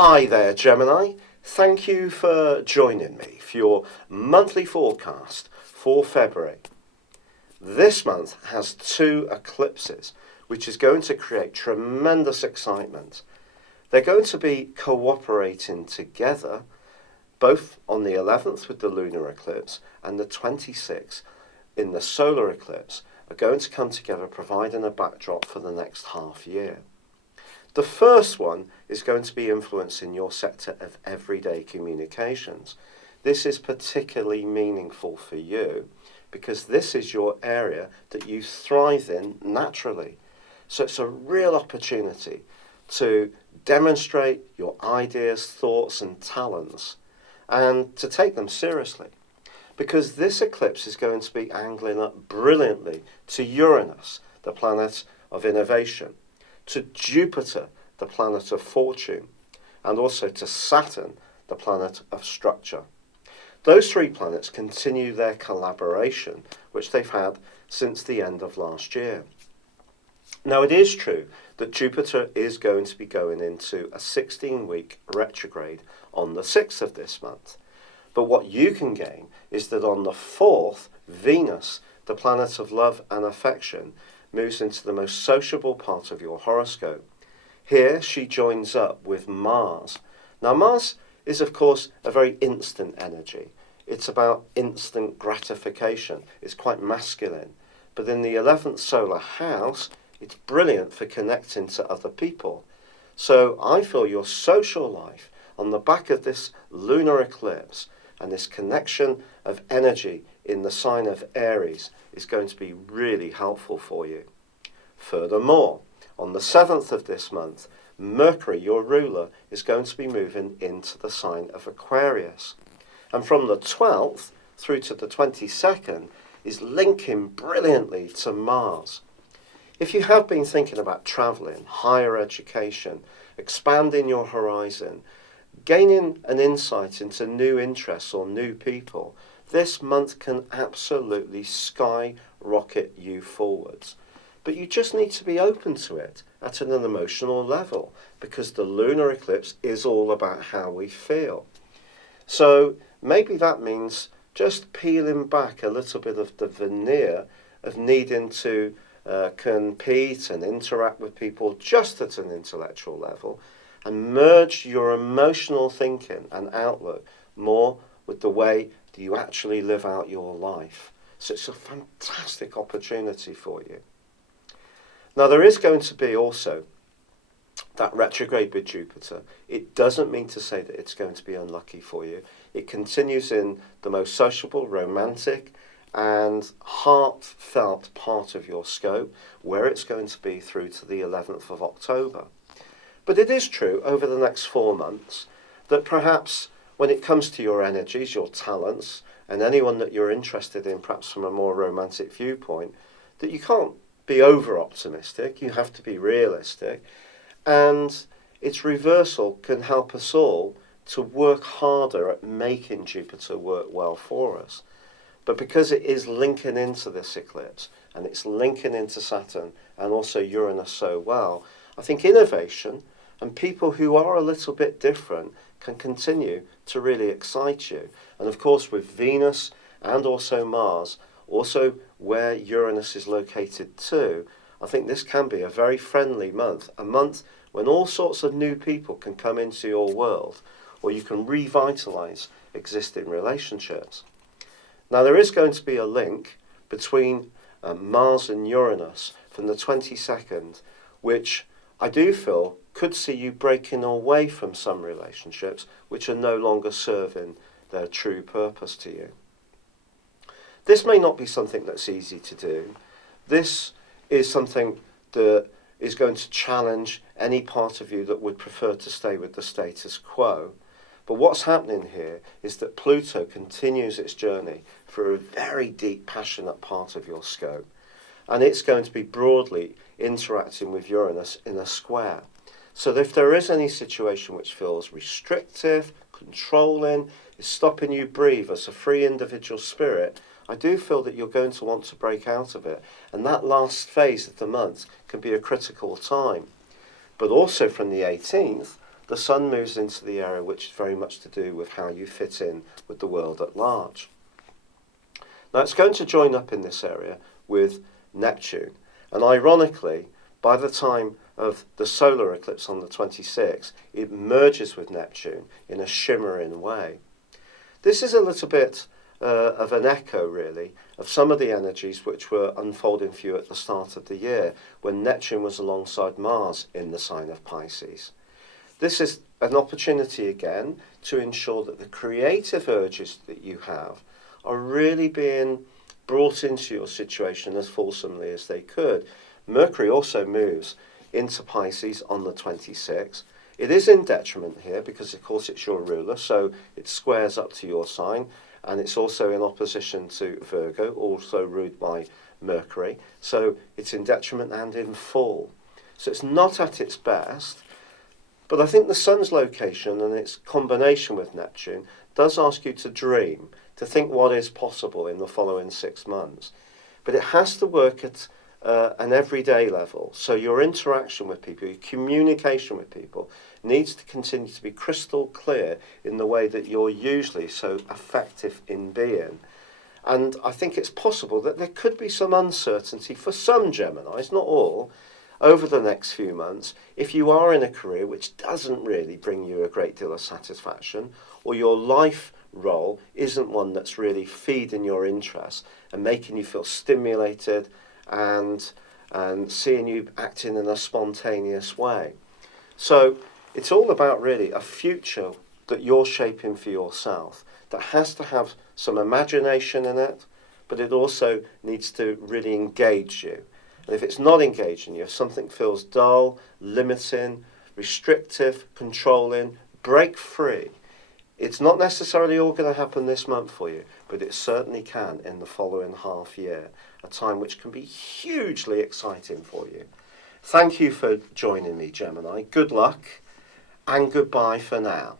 Hi there, Gemini. Thank you for joining me for your monthly forecast for February. This month has two eclipses, which is going to create tremendous excitement. They're going to be cooperating together, both on the 11th with the lunar eclipse and the 26th in the solar eclipse, are going to come together providing a backdrop for the next half year. The first one is going to be influencing your sector of everyday communications. This is particularly meaningful for you because this is your area that you thrive in naturally. So it's a real opportunity to demonstrate your ideas, thoughts and talents and to take them seriously, because this eclipse is going to be angling up brilliantly to Uranus, the planet of innovation, to Jupiter, the planet of fortune, and also to Saturn, the planet of structure. Those three planets continue their collaboration, which they've had since the end of last year. Now, it is true that Jupiter is going to be going into a 16-week retrograde on the 6th of this month. But what you can gain is that on the 4th, Venus, the planet of love and affection, moves into the most sociable part of your horoscope. Here she joins up with Mars. Now Mars is of course a very instant energy. It's about instant gratification. It's quite masculine. But in the 11th solar house, it's brilliant for connecting to other people. So I feel your social life on the back of this lunar eclipse and this connection of energy in the sign of Aries is going to be really helpful for you. Furthermore, on the 7th of this month, Mercury, your ruler, is going to be moving into the sign of Aquarius. And from the 12th through to the 22nd is linking brilliantly to Mars. If you have been thinking about travelling, higher education, expanding your horizon, gaining an insight into new interests or new people, this month can absolutely skyrocket you forwards. But you just need to be open to it at an emotional level, because the lunar eclipse is all about how we feel. So maybe that means just peeling back a little bit of the veneer of needing to compete and interact with people just at an intellectual level, and merge your emotional thinking and outlook more with the way that you actually live out your life. So it's a fantastic opportunity for you. Now there is going to be also that retrograde with Jupiter. It doesn't mean to say that it's going to be unlucky for you. It continues in the most sociable, romantic and heartfelt part of your scope, where it's going to be through to the 11th of October. But it is true over the next 4 months that perhaps when it comes to your energies, your talents, and anyone that you're interested in, perhaps from a more romantic viewpoint, that you can't be over-optimistic, you have to be realistic, and its reversal can help us all to work harder at making Jupiter work well for us. But because it is linking into this eclipse, and it's linking into Saturn and also Uranus so well, I think innovation and people who are a little bit different can continue to really excite you. And of course with Venus and also Mars, also where Uranus is located too, I think this can be a very friendly month, a month when all sorts of new people can come into your world, or you can revitalise existing relationships. Now there is going to be a link between Mars and Uranus from the 22nd, which I do feel could see you breaking away from some relationships which are no longer serving their true purpose to you. This may not be something that's easy to do. This is something that is going to challenge any part of you that would prefer to stay with the status quo. But what's happening here is that Pluto continues its journey for a very deep, passionate part of your scope. And it's going to be broadly interacting with Uranus in a square. So if there is any situation which feels restrictive, controlling, is stopping you breathe as a free individual spirit, I do feel that you're going to want to break out of it. And that last phase of the month can be a critical time. But also from the 18th the Sun moves into the area which is very much to do with how you fit in with the world at large. Now it's going to join up in this area with Neptune, and ironically, by the time of the solar eclipse on the 26th, it merges with Neptune in a shimmering way. This is a little bit of an echo, really, of some of the energies which were unfolding for you at the start of the year, when Neptune was alongside Mars in the sign of Pisces. This is an opportunity again to ensure that the creative urges that you have are really being brought into your situation as fulsomely as they could. Mercury also moves into Pisces on the 26th. It is in detriment here because, of course, it's your ruler, so it squares up to your sign, and it's also in opposition to Virgo, also ruled by Mercury. So it's in detriment and in fall. So it's not at its best, but I think the Sun's location and its combination with Neptune does ask you to dream, to think what is possible in the following 6 months. But it has to work at an everyday level. So your interaction with people, your communication with people needs to continue to be crystal clear in the way that you're usually so effective in being. And I think it's possible that there could be some uncertainty for some Geminis, not all, over the next few months if you are in a career which doesn't really bring you a great deal of satisfaction, or your life role isn't one that's really feeding your interest and making you feel stimulated and seeing you acting in a spontaneous way. So it's all about really a future that you're shaping for yourself that has to have some imagination in it, but it also needs to really engage you. And if it's not engaging you, if something feels dull, limiting, restrictive, controlling, break free. It's not necessarily all going to happen this month for you, but it certainly can in the following half year, a time which can be hugely exciting for you. Thank you for joining me, Gemini. Good luck and goodbye for now.